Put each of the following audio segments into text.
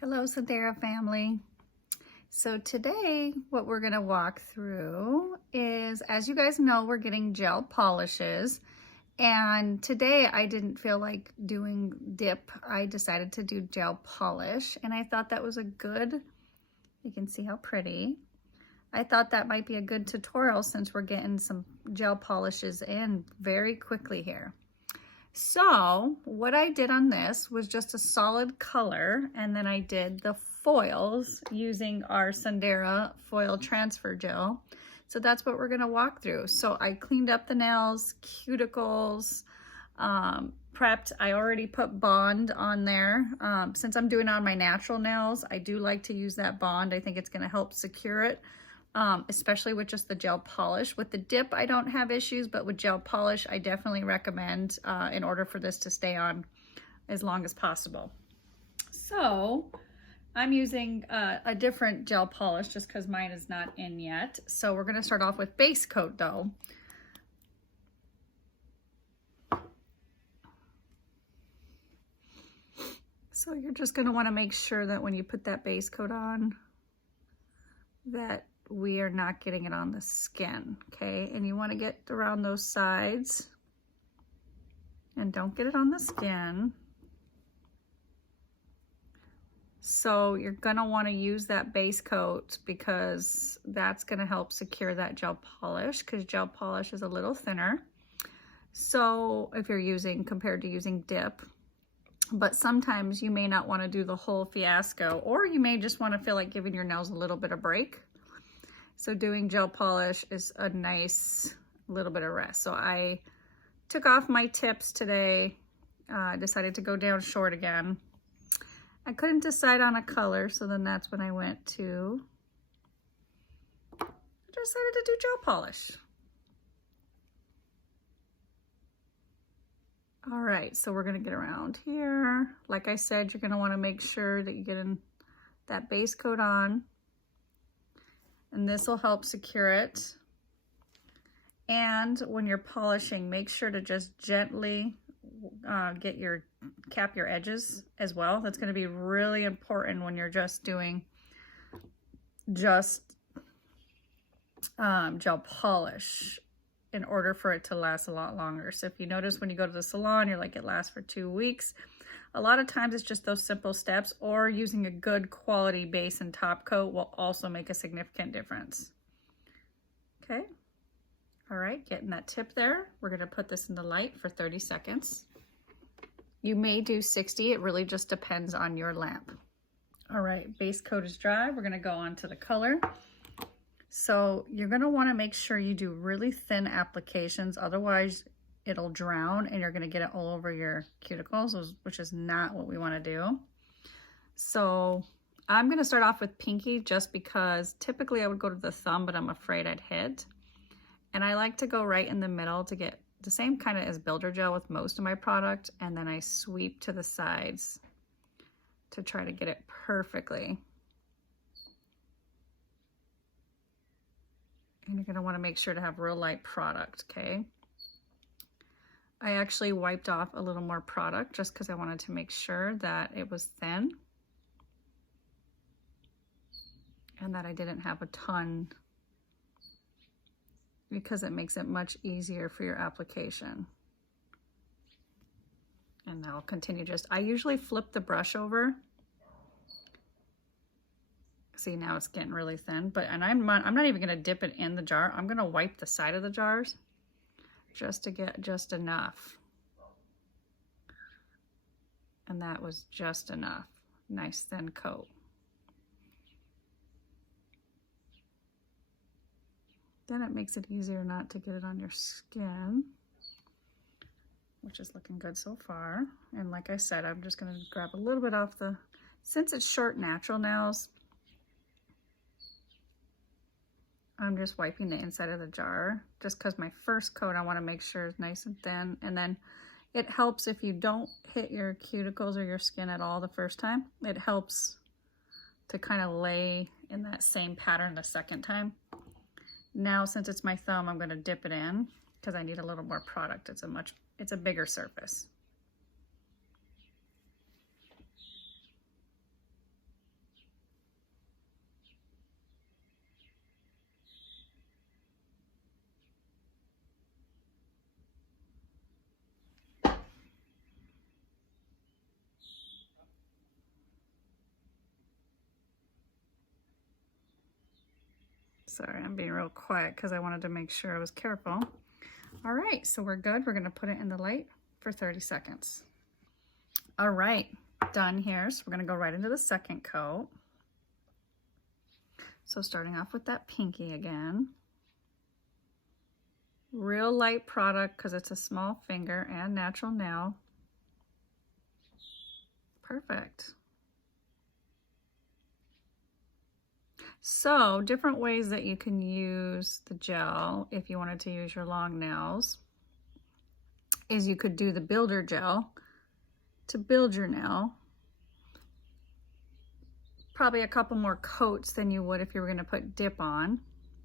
Hello, Sundara family. So today what we're going to walk through is, as you guys know, we're getting gel polishes. And today I didn't feel like doing dip. I decided to do gel polish, and I thought that was a good, you can see how pretty. I thought that might be a good tutorial since we're getting some gel polishes in very quickly here. So what I did on this was just a solid color, and then I did the foils using our Sundara foil transfer gel. So that's what we're gonna walk through. So I cleaned up the nails, cuticles, prepped. I already put Bond on there. Since I'm doing it on my natural nails, I do like to use that Bond. I think it's gonna help secure it. Especially with just the gel polish. With the dip, I don't have issues, but with gel polish, I definitely recommend in order for this to stay on as long as possible. So I'm using a different gel polish just because mine is not in yet. So we're gonna start off with base coat though. So you're just gonna wanna make sure that when you put that base coat on, that we are not getting it on the skin, okay? And you want to get around those sides and don't get it on the skin. So you're gonna want to use that base coat because that's going to help secure that gel polish, because gel polish is a little thinner. So if you're using, compared to using dip, but sometimes you may not want to do the whole fiasco, or you may just want to feel like giving your nails a little bit of break. So doing gel polish is a nice little bit of rest. So I took off my tips today, decided to go down short again. I couldn't decide on a color, so then that's when I went to, decided to do gel polish. All right, so we're gonna get around here. Like I said, you're gonna wanna make sure that you get in that base coat on, and this will help secure it. And when you're polishing, make sure to just gently cap your edges as well. That's going to be really important when you're just doing gel polish, in order for it to last a lot longer. So if you notice when you go to the salon, you're like, it lasts for 2 weeks. A lot of times it's just those simple steps, or using a good quality base and top coat will also make a significant difference. Okay. All right, getting that tip there. We're gonna put this in the light for 30 seconds. You may do 60, it really just depends on your lamp. All right, base coat is dry. We're gonna go on to the color. So you're gonna wanna make sure you do really thin applications, otherwise it'll drown and you're gonna get it all over your cuticles, which is not what we wanna do. So I'm gonna start off with pinky just because typically I would go to the thumb, but I'm afraid I'd hit. And I like to go right in the middle to get the same kind of as builder gel with most of my product, and then I sweep to the sides to try to get it perfectly. And you're gonna wanna make sure to have real light product, okay? I actually wiped off a little more product just because I wanted to make sure that it was thin and that I didn't have a ton, because it makes it much easier for your application. And I'll continue I usually flip the brush over. See, now it's getting really thin, and I'm not even gonna dip it in the jar. I'm gonna wipe the side of the jars just to get just enough. And that was just enough. Nice thin coat. Then it makes it easier not to get it on your skin, which is looking good so far. And like I said, I'm just gonna grab a little bit off since it's short natural nails, I'm just wiping the inside of the jar, just because my first coat I want to make sure is nice and thin. And then it helps if you don't hit your cuticles or your skin at all the first time. It helps to kind of lay in that same pattern the second time. Now, since it's my thumb, I'm going to dip it in because I need a little more product. It's a bigger surface. Sorry, I'm being real quiet because I wanted to make sure I was careful. All right, so we're good. We're gonna put it in the light for 30 seconds. All right, done here. So we're gonna go right into the second coat. So starting off with that pinky again. Real light product because it's a small finger and natural nail. Perfect. So different ways that you can use the gel if you wanted to use your long nails is you could do the builder gel to build your nail. Probably a couple more coats than you would if you were going to put dip on.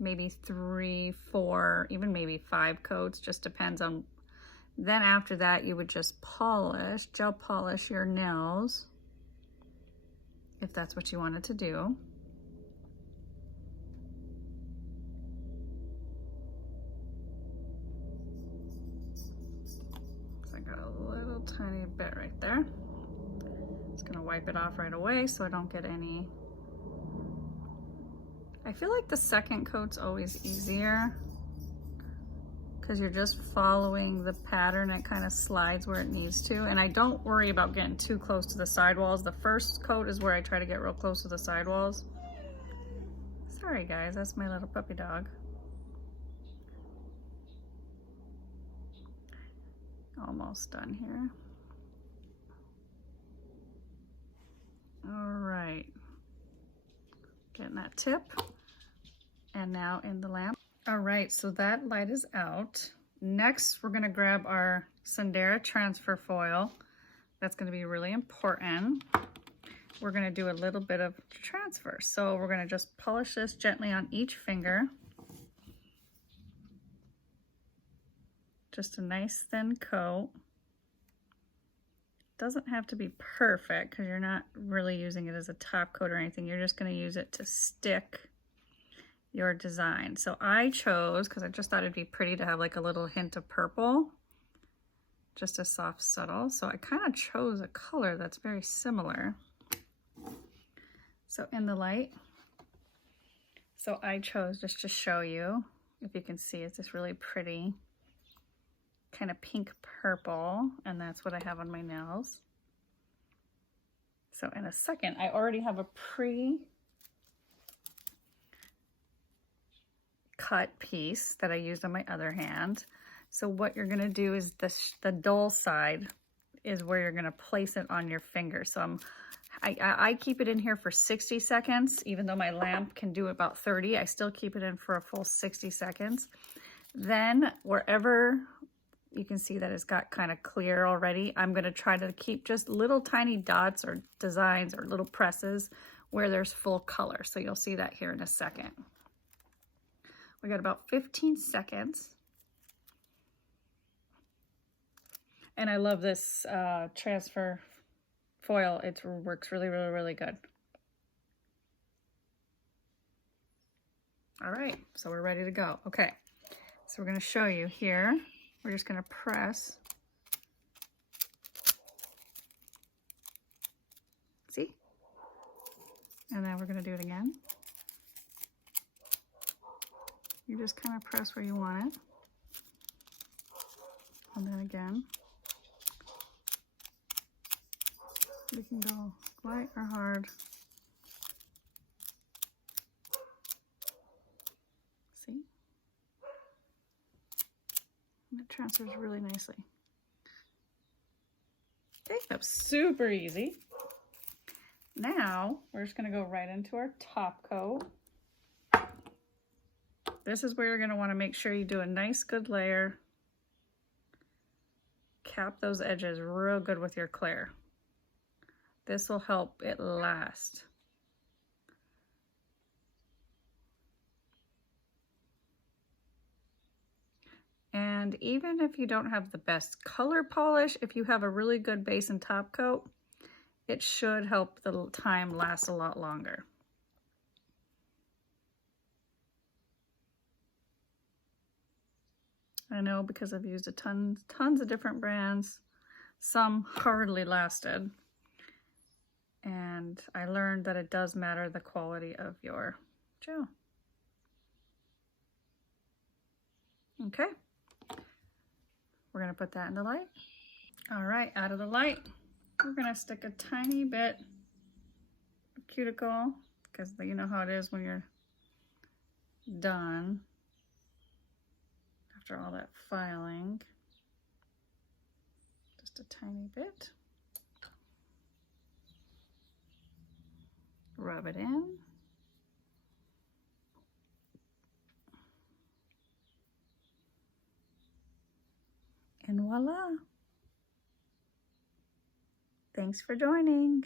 Maybe 3, 4, even maybe 5 coats, just depends on. Then after that you would just polish, gel polish your nails if that's what you wanted to do. So I got a little tiny bit right there. Just gonna wipe it off right away so I don't get any. I feel like the second coat's always easier because you're just following the pattern. It kind of slides where it needs to. And I don't worry about getting too close to the sidewalls. The first coat is where I try to get real close to the sidewalls. Sorry guys, that's my little puppy dog. Almost done here. All right, getting that tip. And now in the lamp. All right, so that light is out. Next, we're gonna grab our Sundara transfer foil. That's gonna be really important. We're gonna do a little bit of transfer. So we're gonna just polish this gently on each finger. Just a nice thin coat. Doesn't have to be perfect because you're not really using it as a top coat or anything. You're just gonna use it to stick your design. So I chose, because I just thought it'd be pretty to have like a little hint of purple, just a soft subtle. So I kind of chose a color that's very similar. So in the light, so I chose just to show you, if you can see, it's this really pretty kind of pink purple, and that's what I have on my nails. So in a second, I already have a cut piece that I used on my other hand. So what you're gonna do is the dull side is where you're gonna place it on your finger. So I keep it in here for 60 seconds, even though my lamp can do about 30, I still keep it in for a full 60 seconds. Then wherever you can see that it's got kind of clear already, I'm gonna try to keep just little tiny dots or designs or little presses where there's full color. So you'll see that here in a second. We got about 15 seconds. And I love this transfer foil. It works really, really, really good. All right, so we're ready to go. Okay, so we're gonna show you here. We're just gonna press. See? And then we're gonna do it again. You just kind of press where you want it. And then again. You can go light or hard. See? And it transfers really nicely. Okay, that's super easy. Now, we're just gonna go right into our top coat. This is where you're gonna wanna make sure you do a nice good layer. Cap those edges real good with your clear. This will help it last. And even if you don't have the best color polish, if you have a really good base and top coat, it should help the time last a lot longer. I know because I've used tons of different brands. Some hardly lasted. And I learned that it does matter the quality of your gel. Okay, we're gonna put that in the light. All right, out of the light, we're gonna stick a tiny bit of cuticle, because you know how it is when you're done after all that filing. Just a tiny bit. Rub it in. And voila. Thanks for joining.